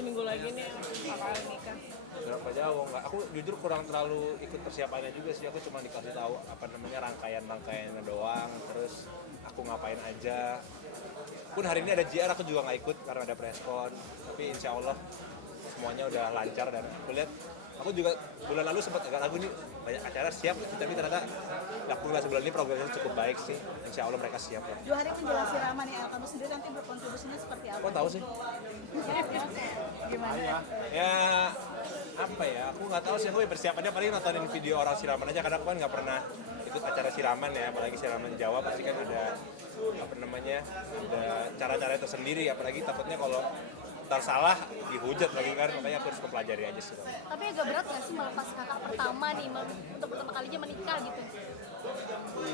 seminggu lagi nih bakal nikah. Berapa jauh nggak? Aku jujur kurang terlalu ikut persiapannya juga sih. Aku cuma dikasih tahu apa namanya rangkaiannya doang. Terus aku ngapain aja. Pun hari ini ada JR aku juga nggak ikut karena ada preskon. Tapi insya Allah semuanya udah lancar dan aku lihat. Aku juga bulan lalu sempat agak ragu nih banyak acara siap, tapi ternyata nggak pula sebulan ini progresnya cukup baik sih. Insya Allah mereka siap lah. 2 hari menjelang siraman nih, kamu sendiri nanti berkontribusinya seperti apa? Kok tahu sih? Gimana? Ya apa ya, aku nggak tahu sih, aku persiapannya paling nontonin video orang siraman aja karena aku kan nggak pernah ikut acara siraman ya, apalagi siraman Jawa pasti kan ada apa namanya, ada cara-cara tersendiri, apalagi takutnya kalau ntar salah dihujat lagi kan, makanya aku harus mempelajari aja sih. Tapi agak berat nggak sih melepas kakak pertama nih untuk pertama kalinya menikah gitu?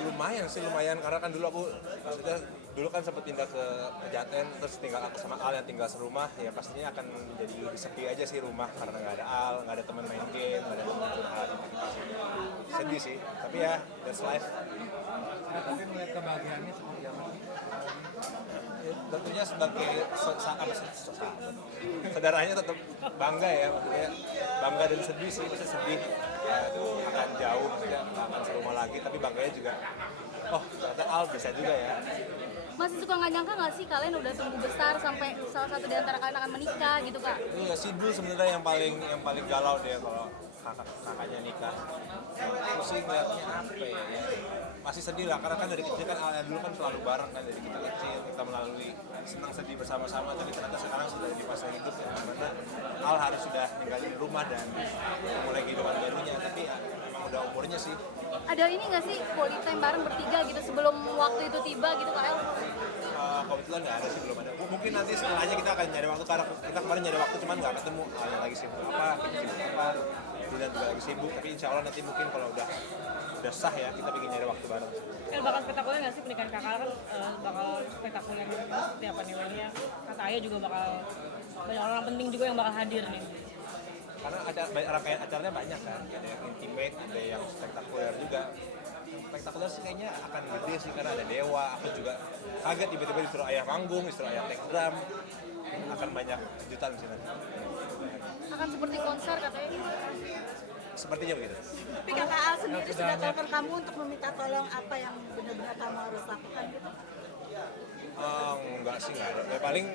Lumayan karena kan dulu aku maksudnya dulu kan sempat pindah ke Pejaten, terus tinggal aku sama Al yang tinggal serumah, ya pastinya akan jadi lebih sepi aja sih rumah karena nggak ada Al, nggak ada teman main game, nggak ada teman curhat. Sedih sih, tapi ya that's life. Tapi melihat kebahagiaannya seperti apa? Ya, tentunya sebagai saudaranya tetap bangga ya, maksudnya bangga dan sedih sih, bisa sedih ya, akan jauh, maksudnya nggak akan serumah lagi, tapi bangganya juga oh ternyata Al bisa juga ya. Masih suka nggak nyangka nggak sih kalian udah tumbuh besar sampai salah satu di antara kalian akan menikah gitu kak? Iya, Sidul sebenarnya yang paling galau dia kalau kakaknya nikah. Aku sih ngeliatnya apa ya, masih sedih lah karena kan dari kecil kan Al dulu kan selalu bareng kan dari kita kecil, kita melalui senang sedih bersama-sama, tapi ternyata sekarang sudah di fase hidup ya dimana Al harus sudah ninggalin rumah dan mulai kehidupan barunya, tapi ya memang udah umurnya sih. Ada ini nggak sih quality time bareng bertiga gitu sebelum waktu itu tiba gitu kak El? Kebetulan nggak ada sih, belum ada. Mungkin nanti setelahnya kita akan nyari waktu karena kita kemarin nyari waktu cuman nggak ketemu. Yang lagi sibuk apa, kita sibuk apa, Bulan juga lagi sibuk. Tapi insya Allah nanti mungkin kalau udah sah ya kita bikin nyari waktu bareng. El bakal spektakuler nggak sih pernikahan kakak kan bakal spektakuler gitu seperti apa nilainya? Kata Ayah juga bakal banyak orang penting juga yang bakal hadir nih. Karena rangkaian acaranya banyak kan, ada yang intimate, ada yang spektakuler juga. Spektakuler sih kayaknya akan gede sih karena ada Dewa. Aku juga kaget tiba-tiba disuruh Ayah manggung, disuruh Ayah take drum. Akan banyak kejutan sih nanti. Akan seperti konser katanya. Sepertinya begitu. Tapi kakak Al sendiri sudah telepon kamu untuk meminta tolong apa yang benar-benar kamu harus lakukan gitu? Enggak sih, enggak ada. Ya, paling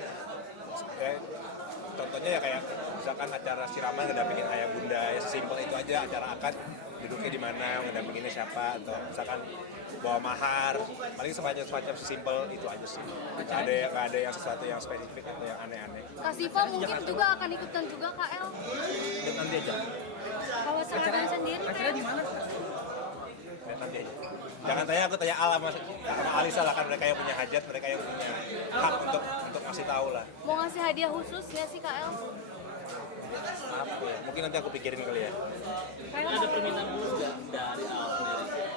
contohnya ya kayak misalkan acara siraman ngedampingin ayah bunda, ya sesimpel itu aja. Acara akad duduknya di mana, ngedampinginnya siapa, atau misalkan bawa mahar, paling semacam sesimpel itu aja sih. Nggak ada yang sesuatu yang spesifik atau yang aneh-aneh. Kak Siva mungkin juga akan ikutan juga Kak El. Lihat nanti aja. Kalau seragam sendiri Acaranya di mana? Lihat nanti aja. Jangan tanya, aku tanya Al sama Alisa lah, kan mereka yang punya hajat, mereka yang punya hak untuk ngasih tahu lah. mau ngasih hadiah khusus nggak sih Kak El? Apa ya? Mungkin nanti aku pikirin kali ya. Ada permintaan khusus nggak dari Al sendiri?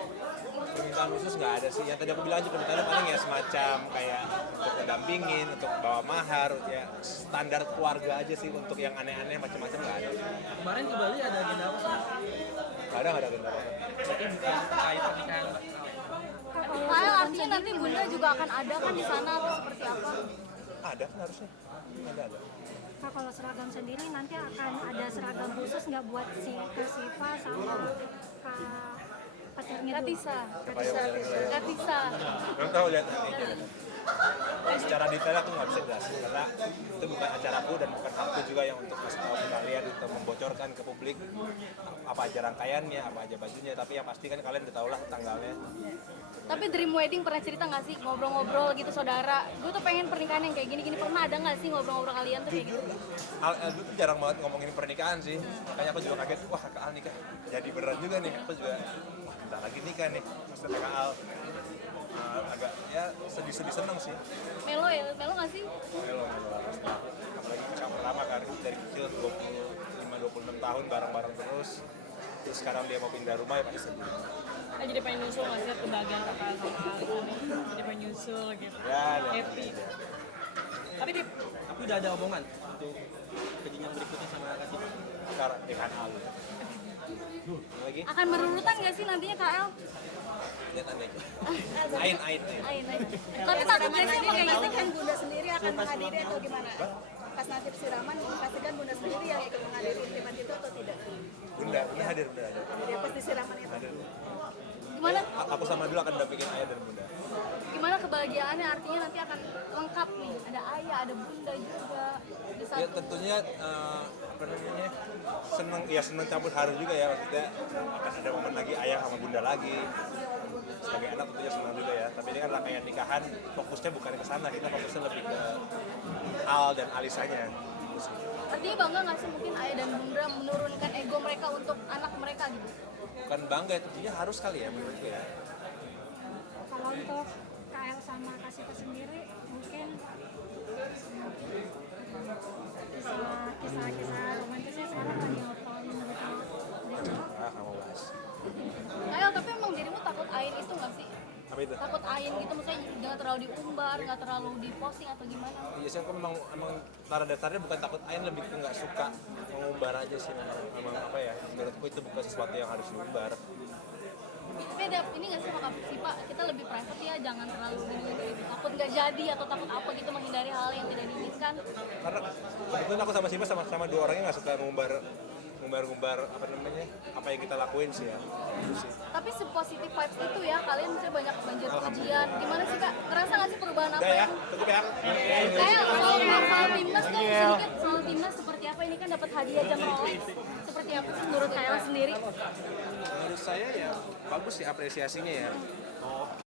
Permintaan khusus nggak ada sih. Yang tadi aku bilang aja permintaannya paling ya semacam kayak untuk mendampingin, untuk bawa mahar, ya standar keluarga aja sih. Untuk yang aneh-aneh macam-macam nggak ada. Kemarin ke Bali ada agenda apa sih? Nggak ada agenda. Berarti bukan terkait pernikahan. Kak El artinya nanti bunda juga akan ada kan di sana atau seperti apa? Ada kan harusnya. Ada. Kak, kalau seragam sendiri nanti akan ada seragam khusus nggak buat si Kak Siva sama Kak pacarnya Nggak dulu? bisa. Nggak Nggak bisa. Belum tahu, lihat nanti aja. Secara detail aku nggak bisa jelasin karena itu bukan acaraku dan bukan aku juga yang untuk kasih tahu ke kalian, untuk membocorkan ke publik apa aja rangkaiannya, apa aja bajunya, tapi yang pasti kan kalian udah tahu lah tanggalnya. Tapi Dream Wedding pernah cerita nggak sih ngobrol-ngobrol gitu saudara? Gue tuh pengen pernikahan yang kayak gini-gini, pernah ada nggak sih ngobrol-ngobrol kalian tuh kayak gitu? Gue tuh jarang banget ngomongin pernikahan sih, makanya aku juga kaget, wah kakak Al nikah jadi beneran juga nih. Aku juga wah bentar lagi nikah nih, maksudnya kakak Al agak ya sedih-sedih seneng sih. Melo ya, melo nggak sih? Melo apalagi nikah pertama kan dari kecil 25-26 tahun bareng-bareng terus sekarang dia mau pindah rumah ya pasti sedih. Jadi pengen nyusul nggak sih kebahagiaan kakak sama Al itu nih? Jadi pengen nyusul gitu. Ya, Happy. Tapi udah ada omongan untuk kejadian berikutnya sama Kak Siva. sekarang dengan Al lagi Akan berurutan nggak sih nantinya Kak El? lihat nanti ain Ain. Tapi takut nggak sih kayak gitu? Kan bunda sendiri akan menghadiri atau gimana? Pas nanti siraman pastikan untuk menghadiri intiman itu atau tidak? Bunda hadir. Jadi pas disiraman itu. Hadir. Gimana Aku sama dulu akan dampingin ayah dan bunda. gimana kebahagiaannya, artinya nanti akan lengkap nih, ada ayah, ada bunda juga di Ya satu. tentunya apa namanya seneng campur haru juga ya, maksudnya akan ada momen lagi ayah sama bunda lagi. Sebagai anak tentunya senang juga ya, tapi ini kan rangkaian nikahan fokusnya bukan ke sana, kita fokusnya lebih ke Al dan Alisanya. Gitu sih. Artinya bangga nggak sih mungkin ayah dan bunda menurunkan ego mereka untuk anak mereka gitu? Bukan bangga, tentunya harus kali ya menurutku ya. Kalau untuk KL sama Kasita sendiri mungkin kisah romantisnya sekarang lagi ngapain gitu. Kamu bahas. Kayak tapi emang dirimu takut ain itu nggak sih? Apa itu? Takut ain gitu, maksudnya jangan terlalu diumbar, nggak terlalu diposting atau gimana? Iya sih, aku memang tara dasarnya bukan takut ain, lebih ke nggak suka mengumbar aja sih. Memang apa ya, menurutku itu bukan sesuatu yang harus diumbar. Tapi ada ini nggak sih sama Kak Sipa, kita lebih private ya, jangan terlalu gini gitu. Takut nggak jadi atau takut apa gitu, menghindari hal yang tidak diinginkan. Karena kebetulan aku sama Sima sama dua orangnya nggak suka ngumbar apa namanya, apa yang kita lakuin sih ya. Gitu sih. Tapi sepositif vibes itu ya, kalian misalnya banyak banjir pujian. Gimana sih Kak? Ngerasa nggak sih perubahan apa Udah ya, yang cukup ya. kayak soal timnas dong, sedikit soal timnas seperti apa, ini kan dapat hadiah jam Rolex, seperti apa sih menurut Kayla sendiri? Menurut saya ya bagus sih apresiasinya ya.